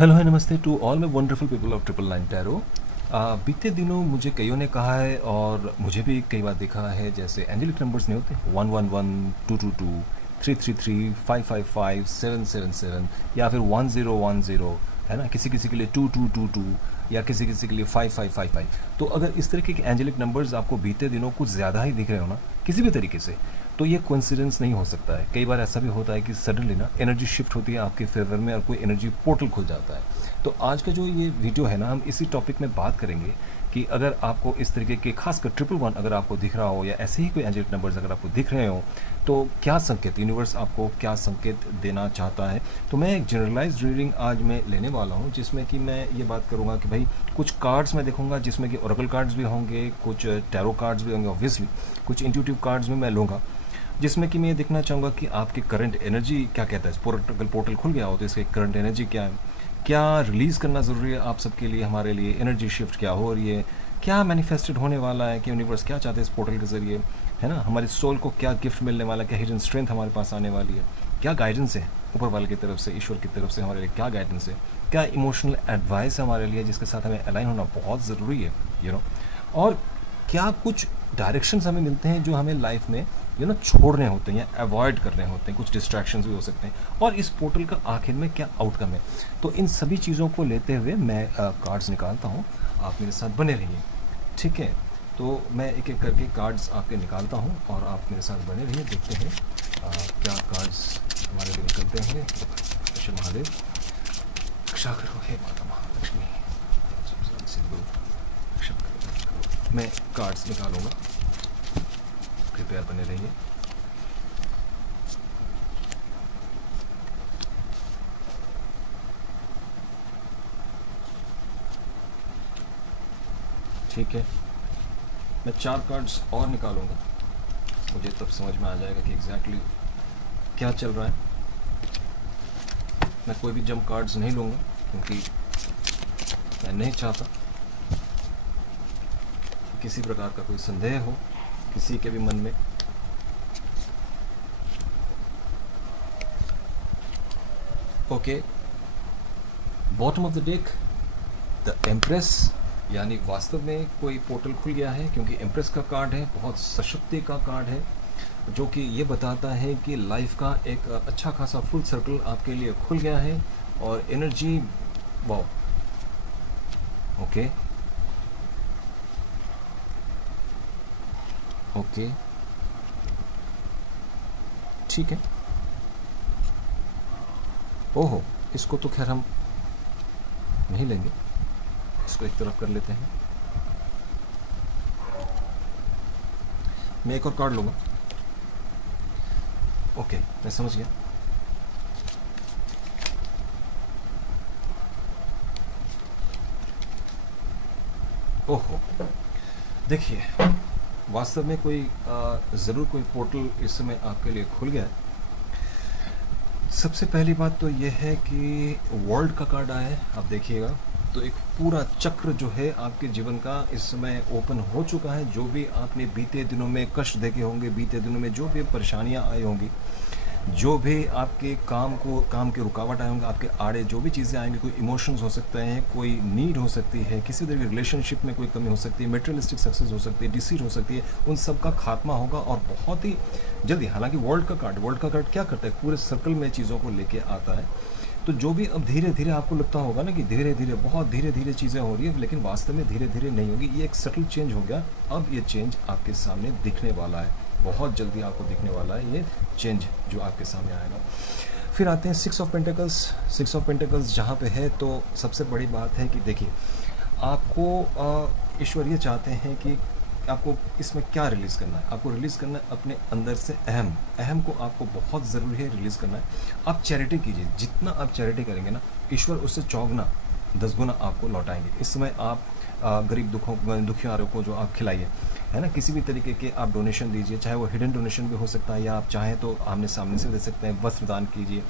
Hello है namaste to all my wonderful people of 999 tarot. बीते दिनों मुझे कईयों ने कहा है और मुझे भी कई बार देखा है, जैसे एंजेलिक नंबर्स नहीं होते 111, 222, 333, 555, 777 या फिर 1010, है ना। किसी किसी के लिए 2222 या किसी किसी के लिए 5555। तो अगर इस तरीके के एंजेलिक नंबर्स आपको बीते दिनों कुछ ज़्यादा ही दिख रहे हो ना किसी भी तरीके से, तो ये कोइंसिडेंस नहीं हो सकता है। कई बार ऐसा भी होता है कि सडनली ना एनर्जी शिफ्ट होती है आपके फेवर में और कोई एनर्जी पोर्टल खुल जाता है। तो आज का जो ये वीडियो है ना, हम इसी टॉपिक में बात करेंगे कि अगर आपको इस तरीके के खासकर 111 अगर आपको दिख रहा हो या ऐसे ही कोई एंजेलिक नंबर्स अगर आपको दिख रहे हो, तो क्या संकेत यूनिवर्स आपको क्या संकेत देना चाहता है। तो मैं एक जनरलाइज्ड रीडिंग आज मैं लेने वाला हूँ, जिसमें कि मैं ये बात करूँगा कि भाई कुछ कार्ड्स मैं देखूँगा जिसमें कि ओरेकल कार्ड्स भी होंगे, कुछ टैरो कार्ड्स भी होंगे, ऑब्वियसली कुछ इंट्यूटिव कार्ड्स भी मैं लूँगा, जिसमें कि मैं ये देखना चाहूँगा कि आपकी करंट एनर्जी क्या कहता है। अगर पोर्टल खुल गया हो तो इसकी करंट एनर्जी क्या है, क्या रिलीज़ करना ज़रूरी है आप सबके लिए, हमारे लिए एनर्जी शिफ्ट क्या हो रही है, क्या मैनिफेस्टेड होने वाला है कि यूनिवर्स क्या चाहते हैं इस पोर्टल के ज़रिए, है ना। हमारी सोल को क्या गिफ्ट मिलने वाला है, क्या हिडन स्ट्रेंथ हमारे पास आने वाली है, क्या गाइडेंस है ऊपर वाले की तरफ से, ईश्वर की तरफ से हमारे लिए क्या गाइडेंस है, क्या इमोशनल एडवाइस है हमारे लिए जिसके साथ हमें अलाइन होना बहुत ज़रूरी है, और क्या कुछ डायरेक्शंस हमें मिलते हैं जो हमें लाइफ में छोड़ने होते हैं या अवॉइड करने होते हैं, कुछ डिस्ट्रैक्शंस भी हो सकते हैं, और इस पोर्टल का आखिर में क्या आउटकम है। तो इन सभी चीज़ों को लेते हुए मैं कार्ड्स निकालता हूँ, आप मेरे साथ बने रहिए, ठीक है। तो मैं एक एक करके कार्ड्स आपके निकालता हूँ और आप मेरे साथ बने रहिए। देखते हैं क्या कार्ड्स हमारे लिए निकलते हैं। श्री महादेव, रक्षा करो हे माता महालक्ष्मी, मैं कार्ड्स निकालूंगा, कृपया बने रहिए। ठीक है, मैं 4 कार्ड्स और निकालूंगा, मुझे तब समझ में आ जाएगा कि एग्जैक्टली क्या चल रहा है। मैं कोई भी जंप कार्ड्स नहीं लूँगा क्योंकि मैं नहीं चाहता किसी प्रकार का कोई संदेह हो किसी के भी मन में। Okay, bottom of the deck the empress, यानी वास्तव में कोई पोर्टल खुल गया है, क्योंकि एम्प्रेस का कार्ड है, बहुत सशक्ति का कार्ड है, जो कि ये बताता है कि लाइफ का एक अच्छा खासा फुल सर्कल आपके लिए खुल गया है और एनर्जी, वाओ, ओके ओके, ठीक है। ओहो, इसको तो खैर हम नहीं लेंगे, इसको एक तरफ कर लेते हैं। मैं एक और कार्ड लूँगा। ओके, मैं समझ गया। ओहो, देखिए, वास्तव में कोई ज़रूर कोई पोर्टल इस समय आपके लिए खुल गया है। सबसे पहली बात तो यह है कि वर्ल्ड का कार्ड आया है, आप देखिएगा, तो एक पूरा चक्र जो है आपके जीवन का इस समय ओपन हो चुका है। जो भी आपने बीते दिनों में कष्ट देखे होंगे, बीते दिनों में जो भी परेशानियां आई होंगी, जो भी आपके काम के रुकावट आए होंगे, आपके आड़े जो भी चीज़ें आएंगी, कोई इमोशंस हो सकते हैं, कोई नीड हो सकती है, किसी तरह की रिलेशनशिप में कोई कमी हो सकती है, मटेरियलिस्टिक सक्सेस हो सकती है, डिसीट हो सकती है, उन सब का खात्मा होगा और बहुत ही जल्दी। हालांकि वर्ल्ड का कार्ड क्या करता है, पूरे सर्कल में चीज़ों को लेके आता है। तो जो भी अब धीरे धीरे आपको लगता होगा ना कि धीरे धीरे, बहुत धीरे धीरे चीज़ें हो रही है, लेकिन वास्तव में धीरे धीरे नहीं होगी, ये एक सटल चेंज हो गया। अब ये चेंज आपके सामने दिखने वाला है, बहुत जल्दी आपको दिखने वाला है ये चेंज जो आपके सामने आएगा। फिर आते हैं 6 ऑफ पेंटिकल्स जहाँ पे है, तो सबसे बड़ी बात है कि देखिए, आपको ईश्वर ये चाहते हैं कि आपको इसमें क्या रिलीज़ करना है। आपको रिलीज़ करना है अपने अंदर से अहम को आपको बहुत ज़रूरी है रिलीज़ करना है। आप चैरिटी कीजिए, जितना आप चैरिटी करेंगे ना, ईश्वर उससे 4 गुना 10 गुना आपको लौटाएंगे। इस समय आप गरीब दुखियारों को जो आप खिलाइए, है ना, किसी भी तरीके के आप डोनेशन दीजिए, चाहे वो हिडन डोनेशन भी हो सकता है या आप चाहें तो आमने सामने से दे सकते हैं, वस्त्र दान कीजिए,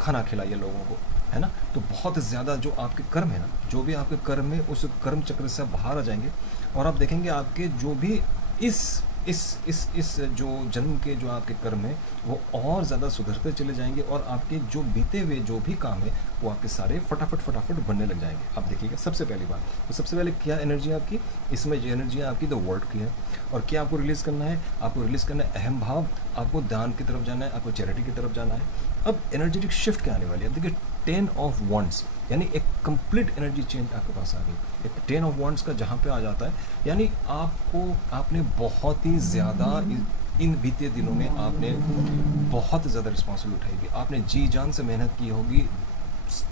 खाना खिलाइए लोगों को, है ना। तो बहुत ज़्यादा जो आपके कर्म है ना, जो भी आपके कर्म है, उस कर्म चक्र से आप बाहर आ जाएंगे और आप देखेंगे आपके जो भी इस इस जो जन्म के जो आपके कर्म है वो और ज़्यादा सुधरते चले जाएंगे, और आपके जो बीते हुए जो भी काम है वो आपके सारे फटाफट फटाफट बनने लग जाएंगे। आप देखिएगा सबसे पहली बात, तो सबसे पहले क्या एनर्जी है आपकी, इसमें जो एनर्जी है आपकी द वर्ल्ड की है, और क्या आपको रिलीज़ करना है, आपको रिलीज़ करना है अहम भाव, आपको दान की तरफ जाना है, आपको चैरिटी की तरफ जाना है। अब एनर्जेटिक शिफ्ट क्या आने वाली है, अब देखिए 10 ऑफ वंड्स, यानी एक कंप्लीट एनर्जी चेंज आपके पास आ गई। एक 10 ऑफ वंड्स का जहाँ पे आ जाता है, यानी आपने बहुत ही ज़्यादा इन बीते दिनों में आपने बहुत ज़्यादा रिस्पॉन्सिबिलिटी उठाई होगी, आपने जी जान से मेहनत की होगी,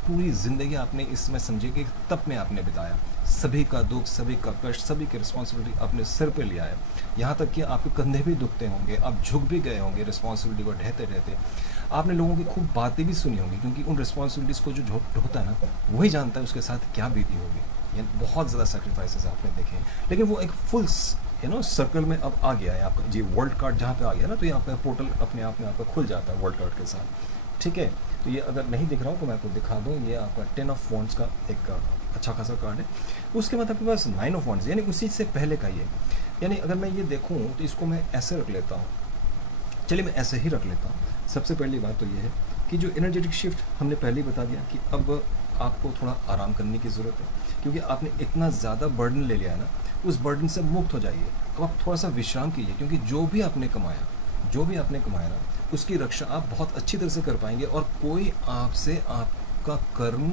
पूरी ज़िंदगी आपने इसमें समझे कि तब में आपने बिताया, सभी का दुख, सभी का कष्ट, सभी की रिस्पॉन्सिबिलिटी अपने सिर पे लिया है। यहाँ तक कि आपके कंधे भी दुखते होंगे, आप झुक भी गए होंगे रिस्पॉन्सिबिलिटी को ढहते रहते। आपने लोगों की खूब बातें भी सुनी होंगी, क्योंकि उन रिस्पॉन्सिबिलिटीज़ को जो ढोता है ना वही जानता है उसके साथ क्या बीती होगी। यानी बहुत ज़्यादा सेक्रीफाइसेस आपने देखे हैं, लेकिन वो एक फुल सर्कल में अब आ गया है आपका। जी वर्ल्ड कार्ड जहाँ पे आ गया ना, तो ये आपका पोर्टल अपने आप में आपका खुल जाता है वर्ल्ड कार्ड के साथ, ठीक है। तो ये अगर नहीं दिख रहा हो तो मैं आपको दिखा दूँ, ये आपका 10 ऑफ वॉन्ड्स का एक अच्छा खासा कार्ड है। उसके बाद आपके पास 9 ऑफ वॉन्ड्स, यानी उसी से पहले का ये, यानी अगर मैं ये देखूँ तो इसको मैं ऐसे रख लेता हूँ, चलिए मैं ऐसे ही रख लेता हूँ। सबसे पहली बात तो ये है कि जो एनर्जेटिक शिफ्ट हमने पहले ही बता दिया कि अब आपको थोड़ा आराम करने की ज़रूरत है, क्योंकि आपने इतना ज़्यादा बर्डन ले लिया है ना, उस बर्डन से मुक्त हो जाइए। अब आप थोड़ा सा विश्राम कीजिए, क्योंकि जो भी आपने कमाया ना उसकी रक्षा आप बहुत अच्छी तरह से कर पाएंगे, और कोई आपसे आपका कर्म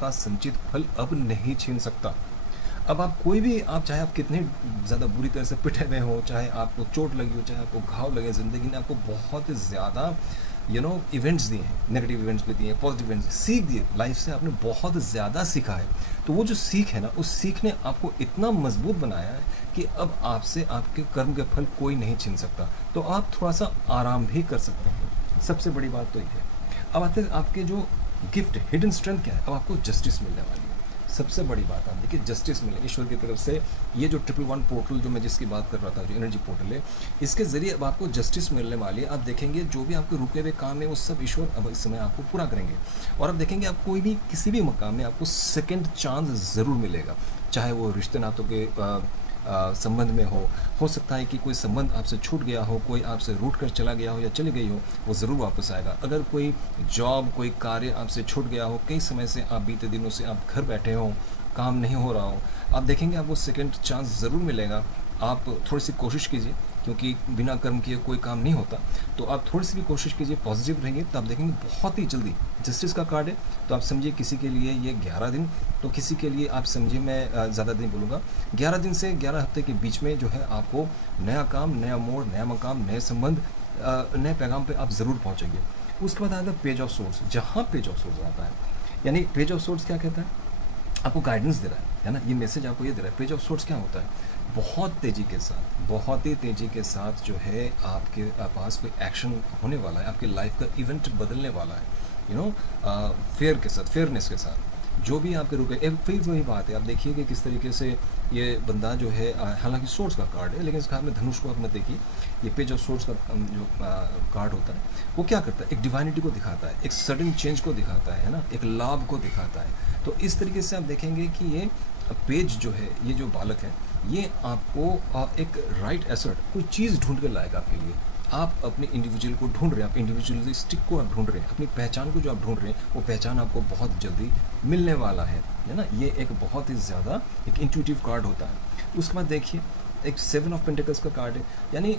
का संचित फल अब नहीं छीन सकता। अब आप कोई भी, आप चाहे आप कितने ज़्यादा बुरी तरह से पिटे हुए हो, चाहे आपको चोट लगी हो, चाहे आपको घाव लगे, ज़िंदगी ने आपको बहुत ज़्यादा इवेंट्स दिए हैं, नेगेटिव इवेंट्स भी दिए हैं, पॉजिटिव इवेंट्स, सीख दिए, लाइफ से आपने बहुत ज़्यादा सीखा है। तो वो जो सीख है ना, उस सीख ने आपको इतना मजबूत बनाया है कि अब आपसे आपके कर्म के फल कोई नहीं छीन सकता। तो आप थोड़ा सा आराम भी कर सकते हैं। सबसे बड़ी बात तो ये है। अब आते हैं आपके जो गिफ्ट, हिडन स्ट्रेंथ क्या है, अब आपको जस्टिस मिलने वाली है। सबसे बड़ी बात आप देखिए, जस्टिस मिले ईश्वर की तरफ से। ये जो 111 पोर्टल जो मैं जिसकी बात कर रहा था, जो एनर्जी पोर्टल है, इसके ज़रिए अब आपको जस्टिस मिलने वाली है। आप देखेंगे जो भी आपके रुके हुए काम है वो सब ईश्वर अब इस समय आपको पूरा करेंगे, और आप देखेंगे आप कोई भी किसी भी मकाम में आपको सेकंड चांस ज़रूर मिलेगा, चाहे वो रिश्ते नातों के संबंध में हो सकता है कि कोई संबंध आपसे छूट गया हो, कोई आपसे रूठ कर चला गया हो या चली गई हो, वो ज़रूर वापस आएगा। अगर कोई जॉब, कोई कार्य आपसे छूट गया हो, कई समय से आप बीते दिनों से आप घर बैठे हो, काम नहीं हो रहा हो, आप देखेंगे आपको सेकंड चांस ज़रूर मिलेगा। आप थोड़ी सी कोशिश कीजिए, क्योंकि बिना कर्म किए कोई काम नहीं होता। तो आप थोड़ी सी भी कोशिश कीजिए, पॉजिटिव रहिए, तो आप देखेंगे बहुत ही जल्दी जस्टिस का कार्ड है। तो आप समझिए किसी के लिए ये 11 दिन, तो किसी के लिए आप समझिए, मैं ज़्यादा दिन बोलूँगा, 11 दिन से 11 हफ्ते के बीच में जो है आपको नया काम, नया मोड़, नया मकाम, नए संबंध, नए पैगाम पर आप ज़रूर पहुँचेंगे। उसके बाद आता है पेज ऑफ सोर्स। जहाँ पेज ऑफ सोर्स आता है, यानी पेज ऑफ सोर्स क्या कहता है, आपको गाइडेंस दे रहा है ना, ये मैसेज आपको ये दे रहा है। पेज ऑफ सोर्स क्या होता है, बहुत तेज़ी के साथ, बहुत ही तेज़ी के साथ जो है आपके पास कोई एक्शन होने वाला है, आपकी लाइफ का इवेंट बदलने वाला है, फेयर के साथ, फेयरनेस के साथ। जो भी आपके रुके, एक फिर वही बात है, आप देखिए कि किस तरीके से ये बंदा जो है, हालांकि सोर्स का कार्ड है, लेकिन इसका हाथ में धनुष को आप मत देखिए। ये पेज ऑफ सोर्स का जो कार्ड होता है वो क्या करता है, एक डिवाइनिटी को दिखाता है, एक सडन चेंज को दिखाता है ना, एक लाभ को दिखाता है। तो इस तरीके से आप देखेंगे कि ये पेज जो है, ये जो बालक है, ये आपको एक राइट एसेट, कोई चीज़ ढूंढ कर लाएगा आपके लिए। आप अपने इंडिविजुअल को ढूंढ रहे हैं, आप इंडिविजुअलिस्टिक को आप ढूंढ रहे हैं, अपनी पहचान को जो आप ढूंढ रहे हैं, वो पहचान आपको बहुत जल्दी मिलने वाला है ना। ये एक बहुत ही ज़्यादा एक इंट्यूटिव कार्ड होता है। उसके बाद देखिए एक 7 ऑफ पेंटिकल्स का कार्ड है, यानी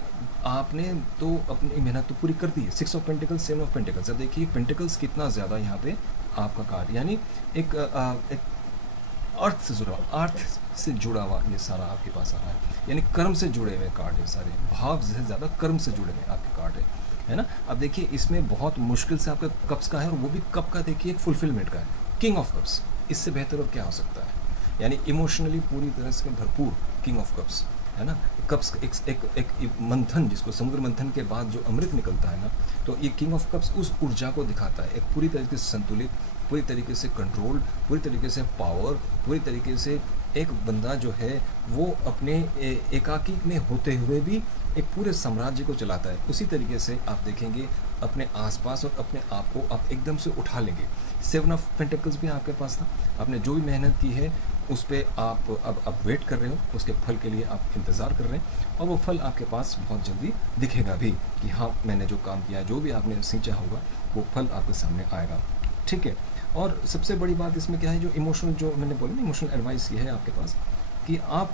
आपने तो अपनी मेहनत तो पूरी कर दी है। 6 ऑफ पेंटिकल्स, 7 ऑफ पेंटिकल्स। अब देखिए पेंटिकल्स कितना ज़्यादा यहाँ पे आपका कार्ड, यानी एक अर्थ से जुड़ा हुआ ये सारा आपके पास आ रहा है, यानी कर्म से जुड़े हुए कार्ड है सारे, भाव से ज़्यादा कर्म से जुड़े हुए आपके कार्ड है ना। अब देखिए इसमें बहुत मुश्किल से आपका कप्स का है, और वो भी कप का देखिए एक फुलफिलमेंट का है, किंग ऑफ कप्स। इससे बेहतर और क्या हो सकता है, यानी इमोशनली पूरी तरह से भरपूर किंग ऑफ कप्स है ना। कप्स एक मंथन, जिसको समुद्र मंथन के बाद जो अमृत निकलता है ना, तो ये किंग ऑफ कप्स उस ऊर्जा को दिखाता है, एक पूरी तरह से संतुलित पूरी तरीके से कंट्रोल, पूरी तरीके से पावर, पूरी तरीके से एक बंदा जो है वो अपने एकाकी में होते हुए भी एक पूरे साम्राज्य को चलाता है। उसी तरीके से आप देखेंगे अपने आसपास और अपने आप को आप एकदम से उठा लेंगे। 7 ऑफ पेंटिकल्स भी आपके पास था। आपने जो भी मेहनत की है उस पर आप अब वेट कर रहे हो, उसके फल के लिए आप इंतज़ार कर रहे हैं और वो फल आपके पास बहुत जल्दी दिखेगा भी कि हाँ मैंने जो काम किया, जो भी आपने सींचा होगा वो फल आपके सामने आएगा। ठीक है। और सबसे बड़ी बात इसमें क्या है, जो इमोशनल, जो मैंने बोला ना, इमोशनल एडवाइस ये है आपके पास कि आप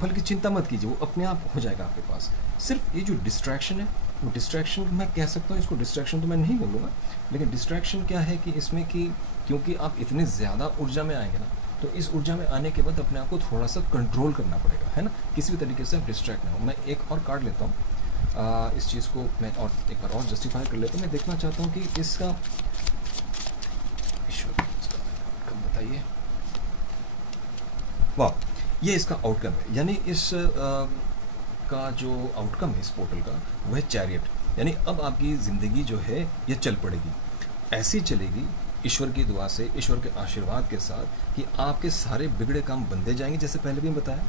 फल की चिंता मत कीजिए, वो अपने आप हो जाएगा आपके पास। सिर्फ ये जो डिस्ट्रैक्शन है, वो डिस्ट्रैक्शन मैं कह सकता हूँ, इसको डिस्ट्रैक्शन तो मैं नहीं बोलूँगा, लेकिन डिस्ट्रैक्शन क्या है कि इसमें कि क्योंकि आप इतने ज़्यादा ऊर्जा में आएंगे ना, तो इस ऊर्जा में आने के बाद अपने आप को थोड़ा सा कंट्रोल करना पड़ेगा, है ना, किसी भी तरीके से आप डिस्ट्रैक्ट ना हो। मैं एक और कार्ड लेता हूँ, इस चीज़ को मैं और एक बार और जस्टिफाई कर लेता हूँ। मैं देखना चाहता हूँ कि इसका बताइए, वाह, ये इसका आउटकम है। यानी इस का जो आउटकम है इस पोर्टल का वह चैरियट, यानी अब आपकी ज़िंदगी जो है ये चल पड़ेगी, ऐसी चलेगी ईश्वर की दुआ से, ईश्वर के आशीर्वाद के साथ, कि आपके सारे बिगड़े काम बनते जाएंगे जैसे पहले भी बताया,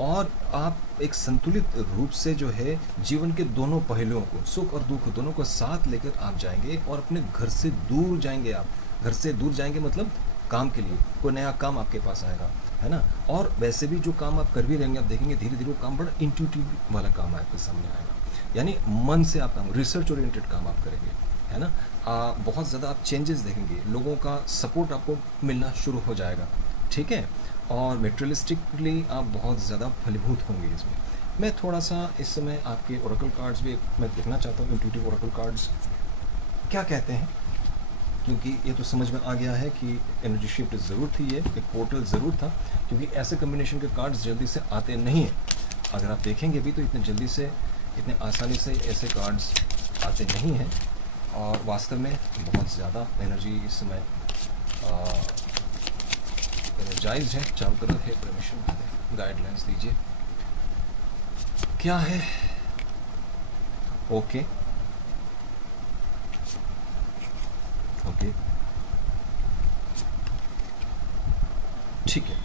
और आप एक संतुलित रूप से जो है जीवन के दोनों पहलुओं को, सुख और दुख दोनों को साथ लेकर आप जाएंगे और अपने घर से दूर जाएंगे। आप घर से दूर जाएंगे मतलब काम के लिए, कोई नया काम आपके पास आएगा, है ना। और वैसे भी जो काम आप कर भी रहेंगे, आप देखेंगे धीरे धीरे वो काम बड़ा इंट्यूटिव वाला काम आपके सामने आएगा, यानी मन से आप काम, रिसर्च ओरिएंटेड काम आप करेंगे, है ना। बहुत ज़्यादा आप चेंजेस देखेंगे, लोगों का सपोर्ट आपको मिलना शुरू हो जाएगा, ठीक है। और मेटेरियलिस्टिकली आप बहुत ज़्यादा फलीभूत होंगे इसमें। मैं थोड़ा सा इस समय आपके ओरेकल कार्ड्स भी मैं देखना चाहता हूँ, इंट्यूटिव ओरेकल कार्ड्स क्या कहते हैं, क्योंकि ये तो समझ में आ गया है कि एनर्जी शिफ्ट ज़रूर थी, ये एक पोर्टल ज़रूर था, क्योंकि ऐसे कम्बिनेशन के कार्ड्स जल्दी से आते नहीं हैं। अगर आप देखेंगे भी तो इतने जल्दी से, इतने आसानी से ऐसे कार्ड्स आते नहीं हैं, और वास्तव में बहुत ज़्यादा एनर्जी इस समय एनर्जाइज है, चारों तरफ है। परमिशन, गाइडलाइंस दीजिए, क्या है, ओके ओके, ठीक है,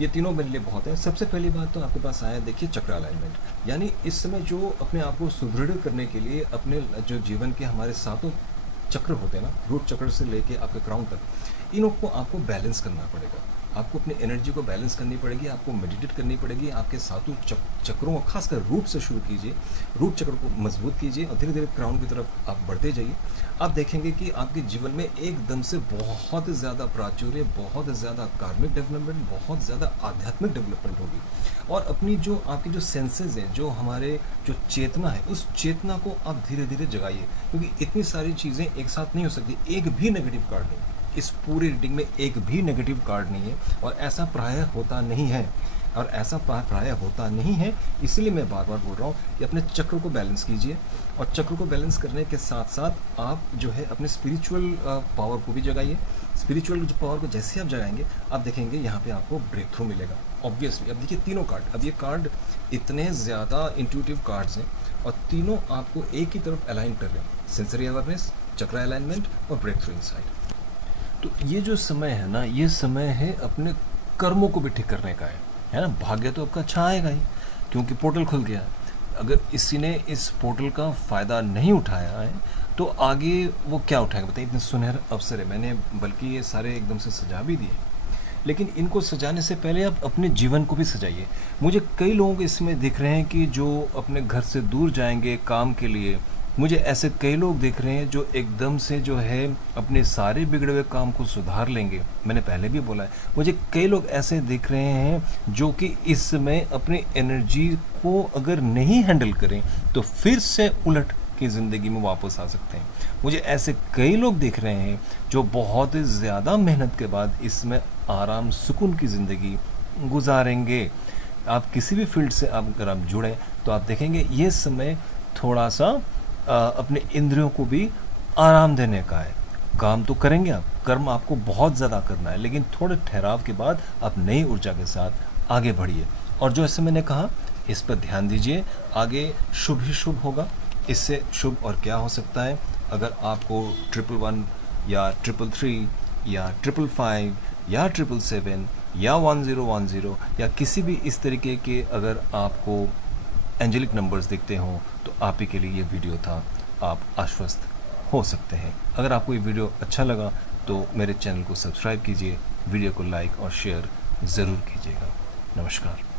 ये तीनों मेरे लिए बहुत है। सबसे पहली बात तो आपके पास आया, देखिए, चक्र अलाइनमेंट, यानी इस समय जो अपने आप को सुदृढ़ करने के लिए अपने जो जीवन के हमारे सातों चक्र होते हैं ना, रूट चक्र से लेके आपके क्राउन तक, इनों को आपको बैलेंस करना पड़ेगा। आपको अपनी एनर्जी को बैलेंस करनी पड़ेगी, आपको मेडिटेट करनी पड़ेगी। आपके सातों चक्रों को, खासकर रूट से शुरू कीजिए, रूट चक्र को मजबूत कीजिए और धीरे धीरे क्राउन की तरफ आप बढ़ते जाइए। आप देखेंगे कि आपके जीवन में एकदम से बहुत ज़्यादा प्राचुर्य, बहुत ज़्यादा कार्मिक डेवलपमेंट, बहुत ज़्यादा आध्यात्मिक डेवलपमेंट होगी। और अपनी जो आपकी जो सेंसेस हैं, जो हमारे जो चेतना है, उस चेतना को आप धीरे धीरे जगाइए, क्योंकि इतनी सारी चीज़ें एक साथ नहीं हो सकती। एक भी नेगेटिव कार्ड नहीं, इस पूरी रीडिंग में एक भी नेगेटिव कार्ड नहीं है, और ऐसा प्रायः होता नहीं है, और ऐसा प्रायः होता नहीं है। इसलिए मैं बार बार बोल रहा हूँ कि अपने चक्र को बैलेंस कीजिए, और चक्र को बैलेंस करने के साथ साथ आप जो है अपने स्पिरिचुअल पावर को भी जगाइए। स्पिरिचुअल पावर को जैसे आप जगाएंगे, आप देखेंगे यहाँ पे आपको ब्रेक थ्रू मिलेगा ऑब्वियसली। अब देखिए तीनों कार्ड, अब ये कार्ड इतने ज़्यादा इंट्यूटिव कार्ड्स हैं, और तीनों आपको एक ही तरफ अलाइन कर रहे हैं, सेंसरी अवेयरनेस, चक्र अलाइनमेंट और ब्रेक थ्रू इनसाइड। तो ये जो समय है ना, ये समय है अपने कर्मों को भी ठीक करने का है ना। भाग्य तो आपका अच्छा आएगा ही, क्योंकि पोर्टल खुल गया है। अगर इसी ने इस पोर्टल का फ़ायदा नहीं उठाया है तो आगे वो क्या उठाएगा बताइए। इतने सुनहरे अवसर है, मैंने बल्कि ये सारे एकदम से सजा भी दिए, लेकिन इनको सजाने से पहले आप अपने जीवन को भी सजाइए। मुझे कई लोग इसमें दिख रहे हैं कि जो अपने घर से दूर जाएंगे काम के लिए, मुझे ऐसे कई लोग दिख रहे हैं जो एकदम से जो है अपने सारे बिगड़े हुए काम को सुधार लेंगे। मैंने पहले भी बोला है, मुझे कई लोग ऐसे दिख रहे हैं जो कि इस समय अपनी एनर्जी को अगर नहीं हैंडल करें तो फिर से उलट की ज़िंदगी में वापस आ सकते हैं। मुझे ऐसे कई लोग दिख रहे हैं जो बहुत ज़्यादा मेहनत के बाद इसमें आराम सुकून की ज़िंदगी गुजारेंगे। आप किसी भी फील्ड से अगर आप जुड़ें तो आप देखेंगे ये समय थोड़ा सा अपने इंद्रियों को भी आराम देने का है। काम तो करेंगे आप, कर्म आपको बहुत ज़्यादा करना है, लेकिन थोड़े ठहराव के बाद आप नई ऊर्जा के साथ आगे बढ़िए। और जो ऐसे मैंने कहा, इस पर ध्यान दीजिए, आगे शुभ ही शुभ होगा। इससे शुभ और क्या हो सकता है। अगर आपको 111 या 333 या 555 या 777 या 1010 या किसी भी इस तरीके के अगर आपको एंजेलिक नंबर्स दिखते हों तो आप ही के लिए ये वीडियो था, आप आश्वस्त हो सकते हैं। अगर आपको ये वीडियो अच्छा लगा तो मेरे चैनल को सब्सक्राइब कीजिए, वीडियो को लाइक और शेयर ज़रूर कीजिएगा। नमस्कार।